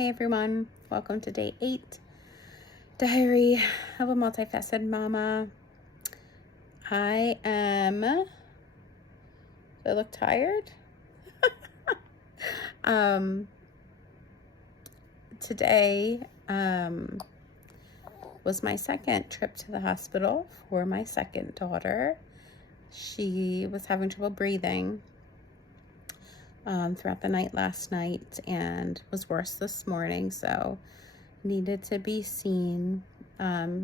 Hey everyone, welcome to day 8, Diary of a Multi-Faceted Mama. Do I look tired? Today was my second trip to the hospital for my second daughter. She was having trouble breathing throughout the night last night and was worse this morning, so needed to be seen.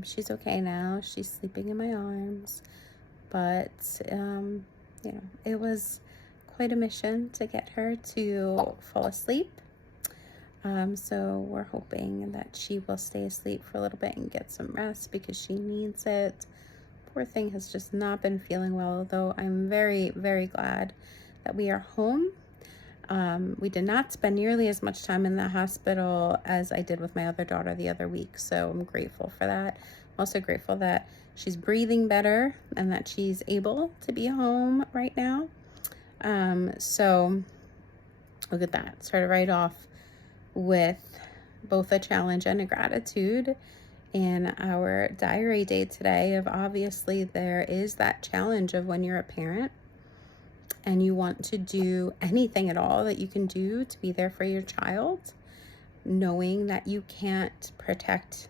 She's okay now. She's sleeping in my arms, but it was quite a mission to get her to fall asleep. So we're hoping that she will stay asleep for a little bit and get some rest because she needs it. Poor thing has just not been feeling well, though I'm very, very glad that we are home. We did not spend nearly as much time in the hospital as I did with my other daughter the other week, so I'm grateful for that. I'm also grateful that she's breathing better and that she's able to be home right now. So look at that. Started right off with both a challenge and a gratitude in our diary day today. Of obviously there is that challenge of when you're a parent and you want to do anything at all that you can do to be there for your child, knowing that you can't protect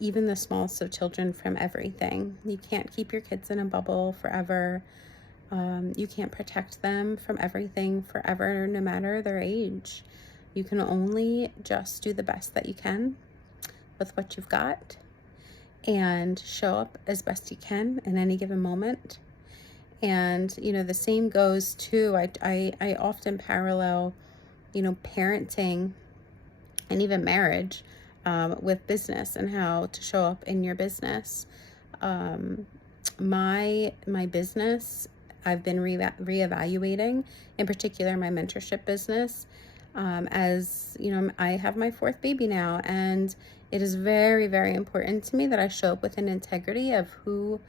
even the smallest of children from everything. You can't keep your kids in a bubble forever. You can't protect them from everything forever, no matter their age. You can only just do the best that you can with what you've got and show up as best you can in any given moment. And, the same goes to, I often parallel, parenting and even marriage with business and how to show up in your business. My business, I've been reevaluating, in particular my mentorship business, as I have my 4th baby now, and it is very, very important to me that I show up with an integrity of who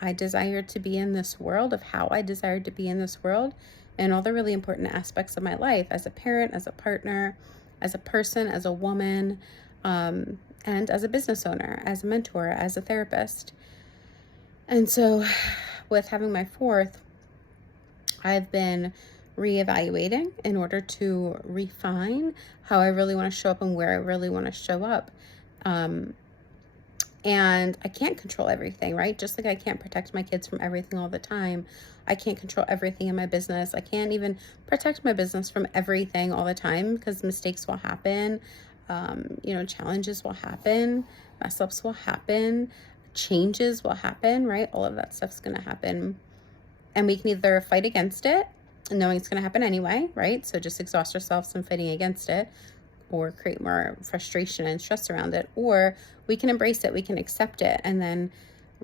I desire to be in this world, of how I desire to be in this world, and all the really important aspects of my life as a parent, as a partner, as a person, as a woman, and as a business owner, as a mentor, as a therapist. And so with having my 4th, I've been reevaluating in order to refine how I really want to show up and where I really want to show up. And I can't control everything, right? Just like I can't protect my kids from everything all the time. I can't control everything in my business. I can't even protect my business from everything all the time because mistakes will happen. Challenges will happen. Mess ups will happen. Changes will happen, right? All of that stuff's going to happen. And we can either fight against it, knowing it's going to happen anyway, right? So just exhaust ourselves in fighting against it, or create more frustration and stress around it, or we can embrace it, we can accept it, and then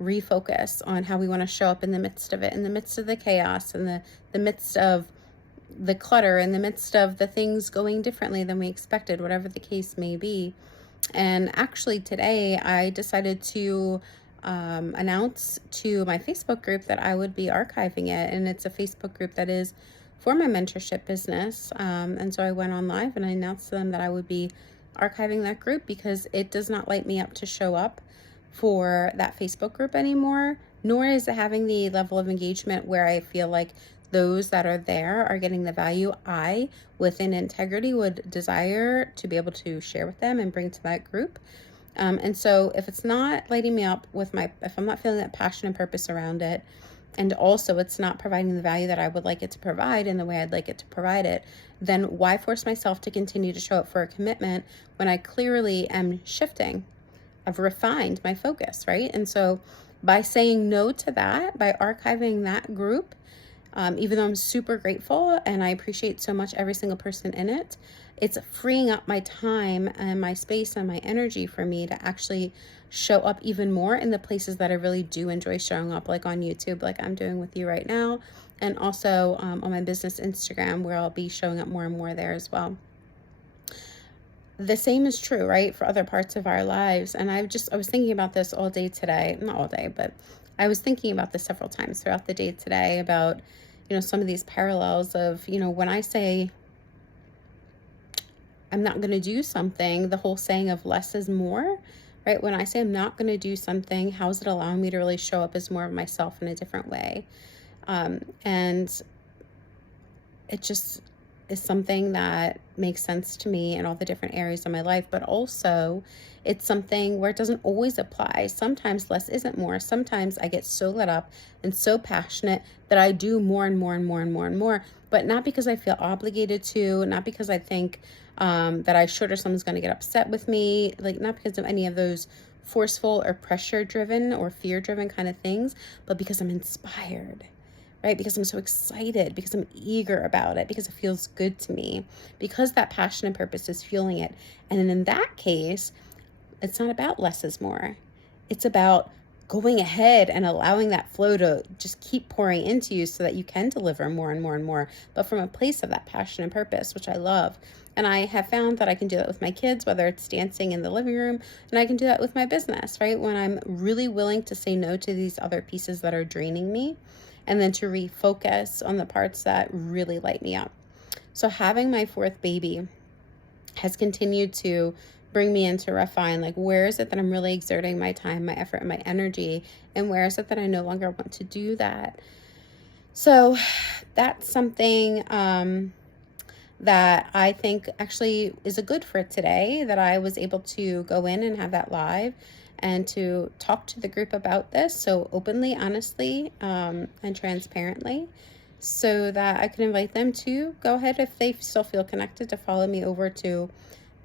refocus on how we want to show up in the midst of it, in the midst of the chaos, in the midst of the clutter, in the midst of the things going differently than we expected, whatever the case may be. And actually today I decided to announce to my Facebook group that I would be archiving it, and it's a Facebook group that is for my mentorship business. And so I went on live and I announced to them that I would be archiving that group because it does not light me up to show up for that Facebook group anymore, nor is it having the level of engagement where I feel like those that are there are getting the value I, within integrity, would desire to be able to share with them and bring to that group. And so if it's not lighting me up if I'm not feeling that passion and purpose around it, and also it's not providing the value that I would like it to provide in the way I'd like it to provide it, then why force myself to continue to show up for a commitment when I clearly am shifting? I've refined my focus, right? And so by saying no to that, by archiving that group, even though I'm super grateful and I appreciate so much every single person in it, it's freeing up my time and my space and my energy for me to actually show up even more in the places that I really do enjoy showing up, like on YouTube, like I'm doing with you right now, and also on my business Instagram, where I'll be showing up more and more there as well. The same is true, right, for other parts of our lives. And I was thinking about this all day today, not all day, but I was thinking about this several times throughout the day today about, some of these parallels of, when I say I'm not going to do something, the whole saying of less is more, right? When I say I'm not going to do something, how is it allowing me to really show up as more of myself in a different way? And it just is something that makes sense to me in all the different areas of my life, but also it's something where it doesn't always apply. Sometimes less isn't more. Sometimes I get so lit up and so passionate that I do more and more and more and more and more, but not because I feel obligated to, not because I think that I should or someone's going to get upset with me, like not because of any of those forceful or pressure driven or fear driven kind of things, but because I'm inspired, right? Because I'm so excited, because I'm eager about it, because it feels good to me, because that passion and purpose is fueling it. And in that case, it's not about less is more. It's about going ahead and allowing that flow to just keep pouring into you so that you can deliver more and more and more, but from a place of that passion and purpose, which I love. And I have found that I can do that with my kids, whether it's dancing in the living room, and I can do that with my business, right? When I'm really willing to say no to these other pieces that are draining me, and then to refocus on the parts that really light me up. So having my fourth baby has continued to bring me into refine, like, where is it that I'm really exerting my time, my effort, and my energy, and where is it that I no longer want to do that? So that's something that I think actually is a good for today, that I was able to go in and have that live and to talk to the group about this so openly, honestly, and transparently, so that I can invite them to go ahead, if they still feel connected, to follow me over to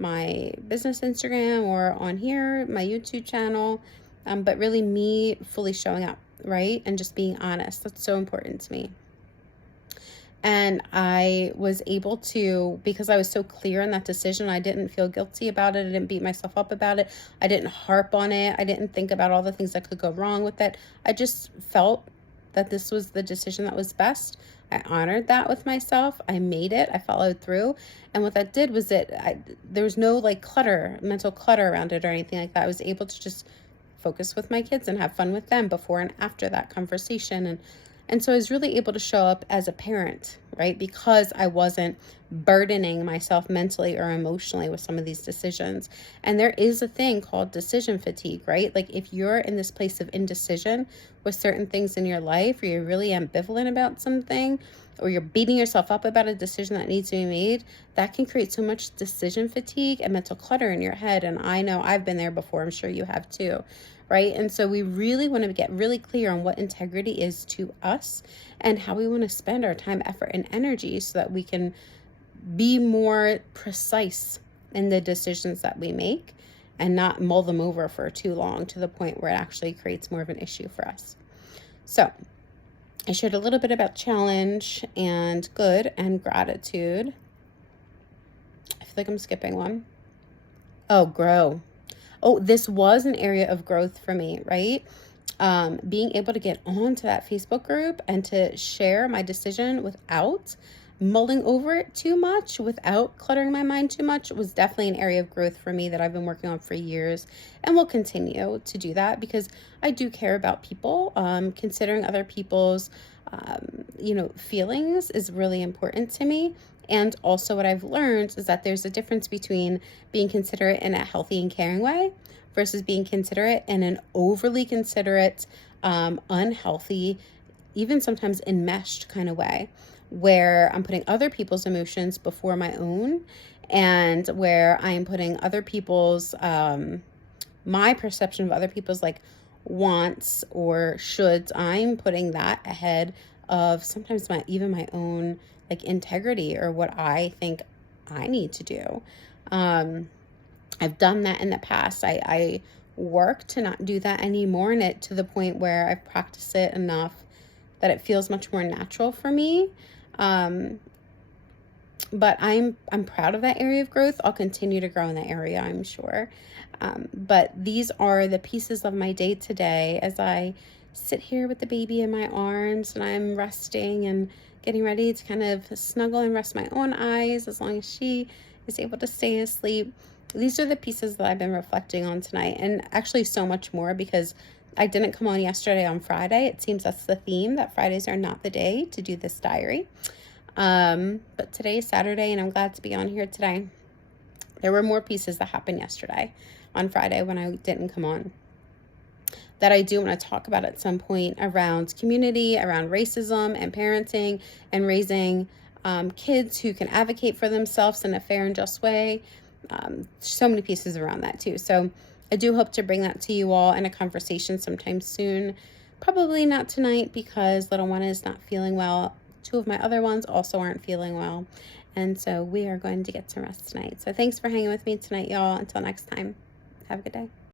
my business Instagram or on here, my YouTube channel, but really me fully showing up, right? And just being honest. That's so important to me. And I was able to, because I was so clear in that decision, I didn't feel guilty about it. I didn't beat myself up about it. I didn't harp on it. I didn't think about all the things that could go wrong with it. I just felt that this was the decision that was best. I honored that with myself. I made it. I followed through. And what that did was that there was no like clutter, mental clutter around it or anything like that. I was able to just focus with my kids and have fun with them before and after that conversation. And so I was really able to show up as a parent, right? Because I wasn't burdening myself mentally or emotionally with some of these decisions. And there is a thing called decision fatigue, right? Like if you're in this place of indecision with certain things in your life, or you're really ambivalent about something, or you're beating yourself up about a decision that needs to be made, that can create so much decision fatigue and mental clutter in your head. And I know I've been there before. I'm sure you have too. Right? And so we really want to get really clear on what integrity is to us and how we want to spend our time, effort, and energy so that we can be more precise in the decisions that we make and not mull them over for too long to the point where it actually creates more of an issue for us. So I shared a little bit about challenge and good and gratitude. I feel like I'm skipping one. Oh, grow. Oh, this was an area of growth for me, right? Being able to get onto that Facebook group and to share my decision without mulling over it too much, without cluttering my mind too much, was definitely an area of growth for me that I've been working on for years and will continue to do that because I do care about people. Considering other people's, feelings is really important to me. And also what I've learned is that there's a difference between being considerate in a healthy and caring way versus being considerate in an overly considerate, unhealthy, even sometimes enmeshed kind of way, where I'm putting other people's emotions before my own, and where I'm putting other people's, my perception of other people's like wants or shoulds, I'm putting that ahead of sometimes even my own like integrity or what I think I need to do. I've done that in the past. I work to not do that anymore, and it to the point where I've practiced it enough that it feels much more natural for me. But I'm proud of that area of growth. I'll continue to grow in that area, I'm sure. But these are the pieces of my day today as I sit here with the baby in my arms and I'm resting and getting ready to kind of snuggle and rest my own eyes as long as she is able to stay asleep. These are the pieces that I've been reflecting on tonight, and actually so much more because I didn't come on yesterday on Friday. It seems that's the theme, that Fridays are not the day to do this diary. But today is Saturday and I'm glad to be on here today. There were more pieces that happened yesterday on Friday when I didn't come on that I do want to talk about at some point around community, around racism and parenting and raising kids who can advocate for themselves in a fair and just way. So many pieces around that too. So I do hope to bring that to you all in a conversation sometime soon. Probably not tonight because little one is not feeling well. Two of my other ones also aren't feeling well. And so we are going to get some rest tonight. So thanks for hanging with me tonight, y'all. Until next time, have a good day.